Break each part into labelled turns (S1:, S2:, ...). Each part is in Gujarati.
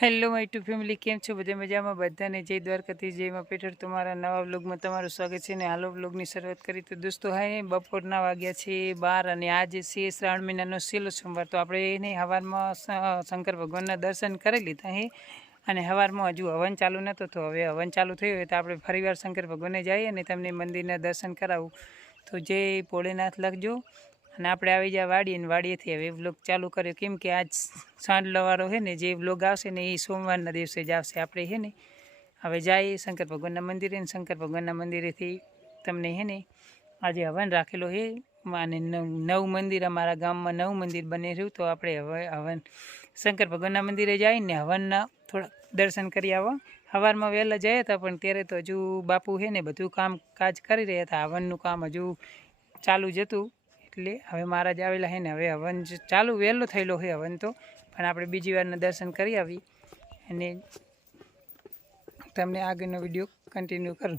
S1: હેલો માય ટુ ફેમિલી, કેમ છો? બધા મજામાં? બધાને જય દ્વારકાથી જયમાં પેઠળ. તમારા નવા બ્લોગમાં તમારું સ્વાગત છે ને હાલો બ્લોગની શરૂઆત કરી. તો દોસ્તો હા બપોરના વાગ્યા છે બાર અને આજે છે શ્રાવણ મહિનાનો છેલ્લો સોમવાર. તો આપણે એને હવારમાં શંકર ભગવાનના દર્શન કરી લીધા હે અને હવારમાં હજુ હવન ચાલુ નહોતો તો હવે હવન ચાલુ થયું હોય તો આપણે ફરીવાર શંકર ભગવાનને જઈએ અને તમને મંદિરના દર્શન કરાવું. તો જય ભોળેનાથ લખજો. અને આપણે આવી જાય વાડીએ ને વાડીએથી હવે વ્લોગ ચાલુ કર્યો. કેમ કે આજ સાંજલવાળો છે ને, જે વ્લોગ આવશે ને એ સોમવારના દિવસે જ આવશે આપણે છે ને. હવે જઈએ શંકર ભગવાનના મંદિરે ને શંકર ભગવાનના મંદિરેથી તમને છે ને આજે હવન રાખેલો છે. અને નવ મંદિર અમારા ગામમાં નવ મંદિર બને રહ્યું. તો આપણે હવે હવન શંકર ભગવાનના મંદિરે જઈને હવનના થોડા દર્શન કરી આવો. સવારમાં વહેલા ગયા હતા, પણ ત્યારે તો હજુ બાપુ છે ને બધું કામ કાજ કરી રહ્યા હતા. હવનનું કામ હજુ ચાલુ જ હતું. એટલે હવે મહારાજ આવેલા હે ને હવે હવન ચાલુ વહેલો થયેલો છે હવન તો. પણ આપણે બીજી વારના દર્શન કરી આવી અને તમને આગળનો વીડિયો કન્ટિન્યુ કરું.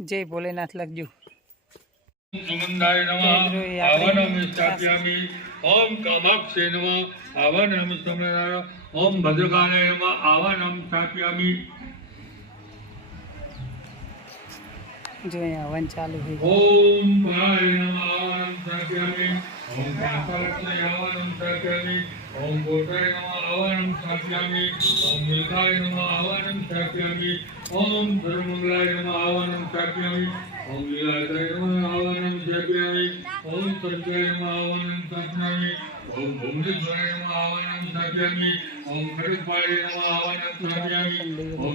S1: જય ભોલેનાથ લખજો.
S2: ઓમ કામાક્ષે નમઃ. આવનમ સમનાય ઓમ ભદ્રકાળાય નમઃ. આવનમ સ્થાપ્યામિ.
S1: જો અહીંયા હવન ચાલુ છે
S2: ઓમ ઓમ ગોટાય નમઃ સ્થાપ્યામિ ઓમ મિલકાય નમઃ આવનમ સ્થાપ્યામિ ઓમ ધર્મંગલાય નમઃ આવનમ સ્થાપ્યામિ ઓમ લીલાય નમઃ આવનમ સ્થાપ્યામિ ઓમ સત્યાય નમઃ આવનમ સ્થાપ્યામિ ઓમ ભૂમદેશ્વરાય નમઃ આવનમ સ્થાપ્યામિ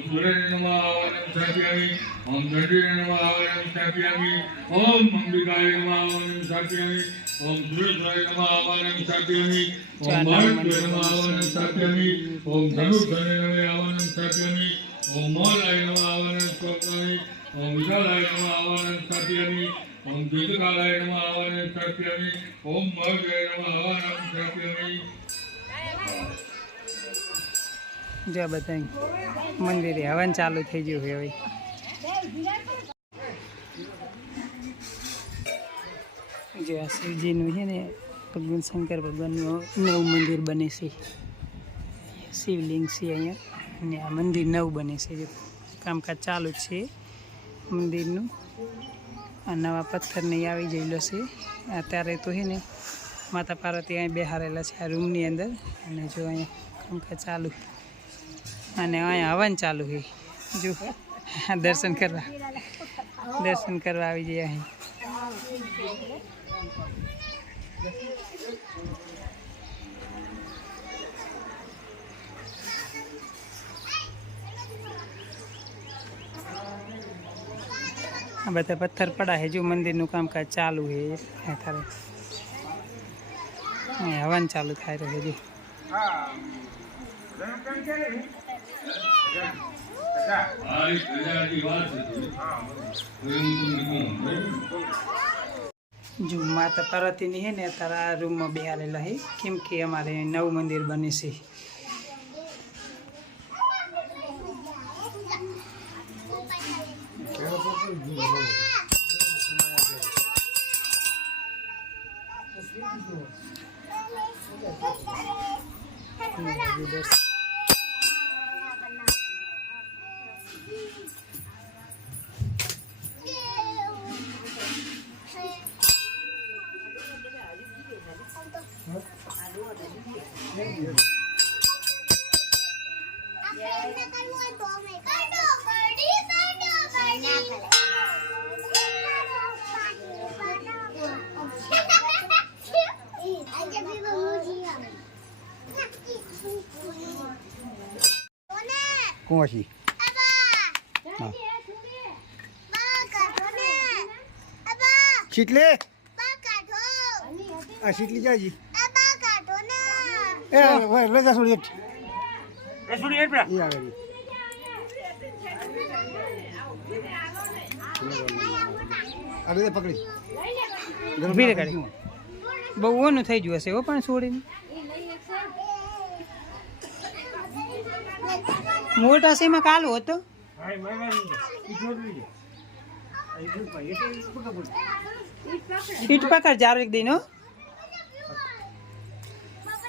S2: સૂર્ય નમઃ આવનમ સ્થાપ્યામિ ઓમ ગઢીને નમઃ આવનમ સ્થાપ્યામિ ઓમ અંબિકાય નમઃ આવનમ સ્થાપ્યામિ ઓમ સુરેશ્વરાય નમઃ આવનમ સ્થાપ્યામિ ઓમ ભારતવાય નમઃ આવનમ સ્થાપ્યામિ ઓમ ધનુષાય નમઃ આવનમ સ્થાપ્યામિ ઓમ મોલાય નમઃ આવનમ સ્થાપ્યામિ ઓમ વિશાલાય નમઃ આવનમ સ્થાપ્યામિ ઓમ દીર્ઘકાલાય નમઃ આવનમ સ્થાપ્યામિ ઓમ મહાદેવાય નમઃ આવનમ સ્થાપ્યામિ
S1: જો બધા મંદિરે હવન ચાલુ થઈ ગયું છે હવે. જો આ શિવજીનું છે ને, ભગવાન શંકર ભગવાનનું નવું મંદિર બને છે. શિવલિંગ છે અહીંયા અને આ મંદિર નવું બને છે. જો કામકાજ ચાલુ છે મંદિરનું. આ નવા પથ્થર નહીં આવી ગયેલો છે. અત્યારે તો છે ને, માતા પાર્વતી અહીં બેહારેલા છે આ રૂમની અંદર. અને જો અહીંયા કામકાજ ચાલુ. અને અહીંયા હવન ચાલુ છે. જો, દર્શન કરવા. દર્શન કરવા આવી જઈએ અહીં આ બધા પથ્થર પડા છે. જો, મંદિરનું કામકાજ ચાલુ છે. અત્યારે હવન ચાલુ થાય રહ્યું છે. જો
S2: આઈ પ્રજાની વાત
S1: જો માતા પાર્વતીની છે ને અત્યારે આ રૂમમાં બેહારેલા હે, કેમ કે અમારે નવું મંદિર બને છે.
S3: કુંવાસી હા. શીતલે આ શીતલી જાજી. એ હવે રજા છોડી એક. ઈ આવે ઈ. આ રીતે પકડી.
S1: ઊભી રે ગાડી. બહુ ઓનું થઈ ગયું હશે હો પણ છોડીને મોટા શેમાં કાલો હતો? ઈટ પકડ જારવીક દઈને હો.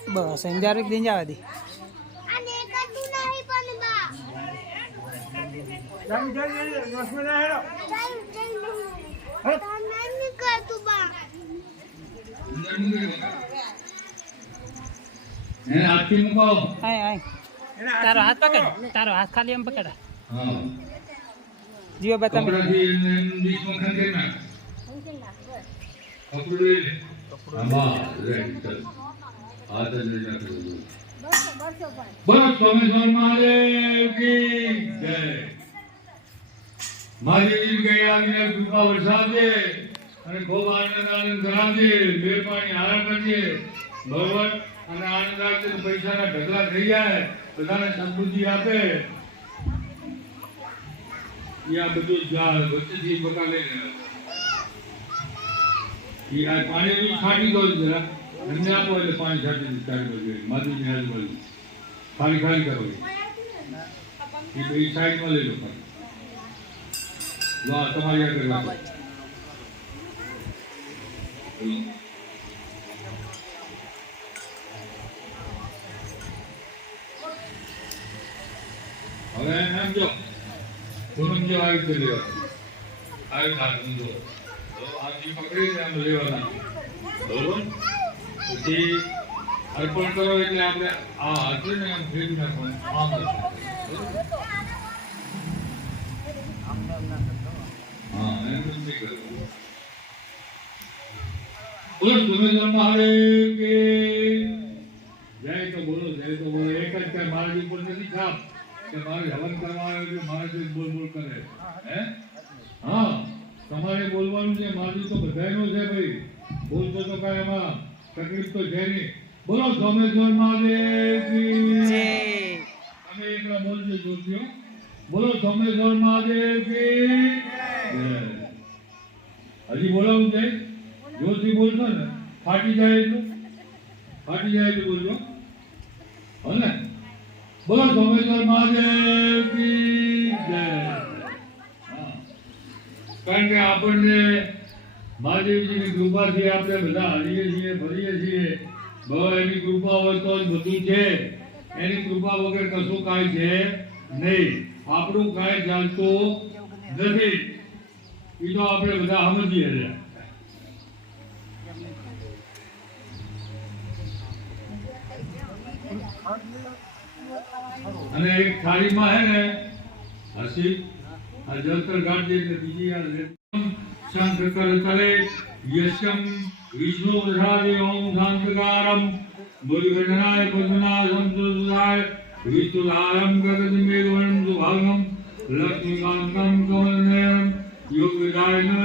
S1: બસ અંજાર એક દિન જવા દી. તારો હાથ પકડ તારો હાથ ખાલી એમ પકડ. જીઓ બતા
S2: કપડું બોલો સોમેશ્વર મહાદેવ કી જય. ગઈ આવીને કૃપા વરસાવજે અને આનંદ આનંદ બે પાણી હારા કરજે. બરોબર? અને આનંદ આપજે પૈસાના ઢગલા થઈ જાય. બધાને સમૃદ્ધિ આપે. એ આ બધું વચ્ચેથી બકા લઈને. એ આ પાણી બી છાંટી દો જરા. એમને આપો એટલે પાણી છાંટી ચારી બાજુ માધુની આજુબાજુ ખાલી ખાલી કરો એ સાઈડમાં લઈ લો પાણી લો તમારી આગળ રાખો. હવે એમ જો પૂનમ જો આવી રીતે લેવા. આવી થાય જો આજી પકડીને એમ લેવાના બરોબર? પછી અર્પણ કરો એટલે આપણે આ હાથે ને આમ ફેરવી નાખવાનું આમ જ. હા એમ જ નહીં કરવું. બોલો સુમેશ્વર મહાદેવ કે જય તો બોલો જય તો બોલો એક જ કઈ મારા ઉપર નથી છાપ કે મારે હવન કરવા આવે છે મારે જે બોલ બોલ કરે હે હા તમારે બોલવાનું છે મારું તો બધાયનું છે ભાઈ બોલશો તો કાંઈ એમાં તકલીફ તો છે નહીં. બોલો સોમેશ્વર મહાદેવજી.
S1: જય.
S2: તમે એકલા બોલજો જોશીઓ બોલો સોમેશ્વર મહાદેવજી. જય. હજી બોલાવું છે જોશી બોલશો ને? ફાટી જાય એટલું? ફાટી જાય એટલું બોલજો. હને ને? બોલો સોમેશ્વર મહાદેવજી. જય. કારણ કે આપણને મહાદેવજીની કૃપાથી આપણે બધા હરીએ છીએ, ફરીએ છીએ. એની કૃપા હોય તો જ બધું છે. એની કૃપા વગર કશું કાંઈ છે નહીં. આપણું કાંઈ જાણતું નથી. એ તો આપણે બધા સમજીએ છીએ. અને એક થાળીમાં હે ને, હસી, આ જલતર ગાંઠી એટલે બીજી આ લે- શંખ કરતલે યશમ વિષ્ણુ પ્રસાદે ઓમ શાંતકારમ મુરગણનાય પદ્મનાથમ સુદાય વિષ્ણુધારમ ગગનમેઘવણમ સુભાગમ લક્ષ્મીકાંતમ કમલનયનમ યોગ વિદાયન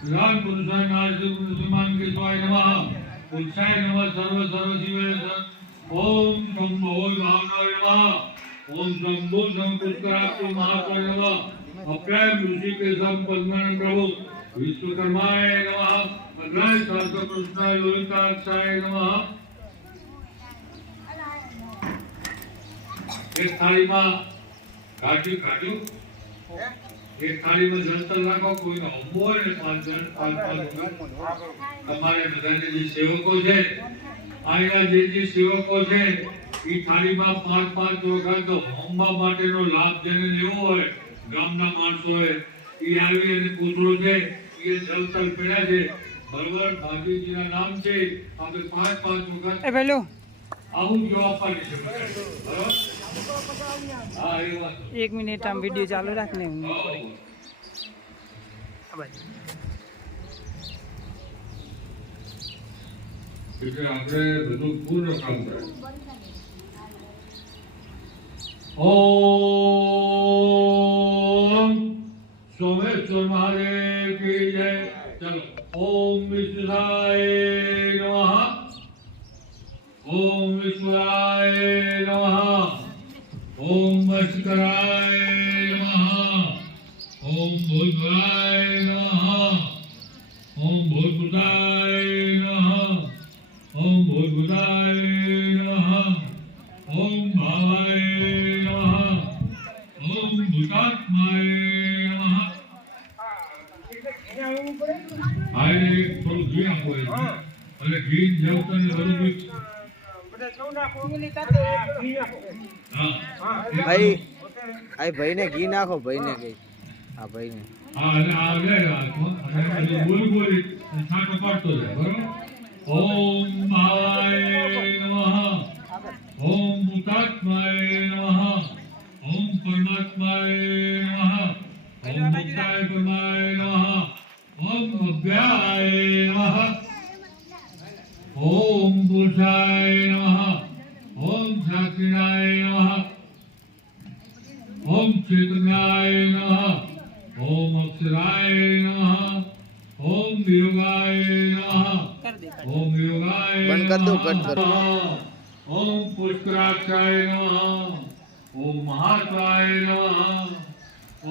S2: રાજ પુરુષાય નાસ્તિ મુસલમાન કે સ્વાય નમઃ ઉચ્ચાય નમઃ સર્વ સર્વ જીવે ઓમ શંભો ભાવનાય નમઃ ઓમ શંભો શંકુત્કરાત્મ મહાકાય નમઃ અપ્રાય ઋષિ કે સમ પદ્માન પ્રભુ વિશ્વકર્માય નમઃ અગ્રાય સર્વ કૃષ્ણાય લોહિતાક્ષાય નમઃ એક થાળીમાં કાજુ કાજુ એક થાળીમાં જળતર રાખો કોઈનો હંબો હોય ને પાંચ જણ, પાંચ પાંચ. તમારે બધાને જે સેવકો છે અહીંના જે જે સેવકો છે, એ થાળીમાં પાંચ પાંચ વખત હોમવા માટેનો લાભ જેને લેવો હોય, ગામના માણસોએ એ આવી અને કૂતરો છે, એ જળતર પીડ્યા છે બરોબર ભાગીજીના નામ છે, આપણે પાંચ પાંચ વખત
S1: એક મિનિટ આમ વીડિયો ચાલુ રાખ ને હું
S2: હા.
S1: આ બાજુ.
S2: એટલે આપણે બધું પૂર્ણ કામ કરે ઓમ સોમેશ્વર મહાદેવ કી જય ચલો ઓમ વિષ્ણુરાય નમઃ ઓમ વિષ્ણુરાય નમઃ ઓમ વશકરાય નમઃ ઓમ ભૂતભરાય નમઃ ઓમ ભૂતભૂતાય નમઃ ઓમ ભૂતભૂતાય નમઃ અને ઘી જેવું તને બધું mix.
S3: બધા ચૌદ નાખો, ઉંગલી કાઢો, ઘી નાખો.
S2: હા
S3: હા,
S4: ભાઈ આ ભાઈને ઘી નાખો ભાઈને ઘી આ ભાઈને
S2: હા અને આ લે હાથમાં અને પછી બોલી બોલી અને છાંટો પાડતો જાય, બરોબર? ઓમ ભાવાય નમઃ. ઓમ ભૂતાત્માય નમઃ. ઓમ પરમાત્માય નમઃ. ઓમ ભૂતાય પરમાય નમઃ. ઓમ અભ્યાય નમઃ. ઓમ પુરુષાય નમઃ ઓમ સાક્ષિણાય નમઃ ઓમ ચેતનાય નમઃ ઓમ અક્ષરાય નમઃ ઓમ યોગાય નમઃ ઓમ યોગાય
S4: બંધ કર.
S2: ઓમ પુષ્કરાક્ષાય નમઃ ઓમ મહાત્માય નમઃ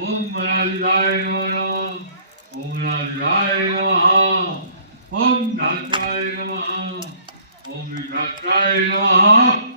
S2: ઓમ રાજાય નમઃ ઓમ રાજાય નમઃ ઓમ ધાત્રાય નમઃ ઓમ વિધાત્રાય નમઃ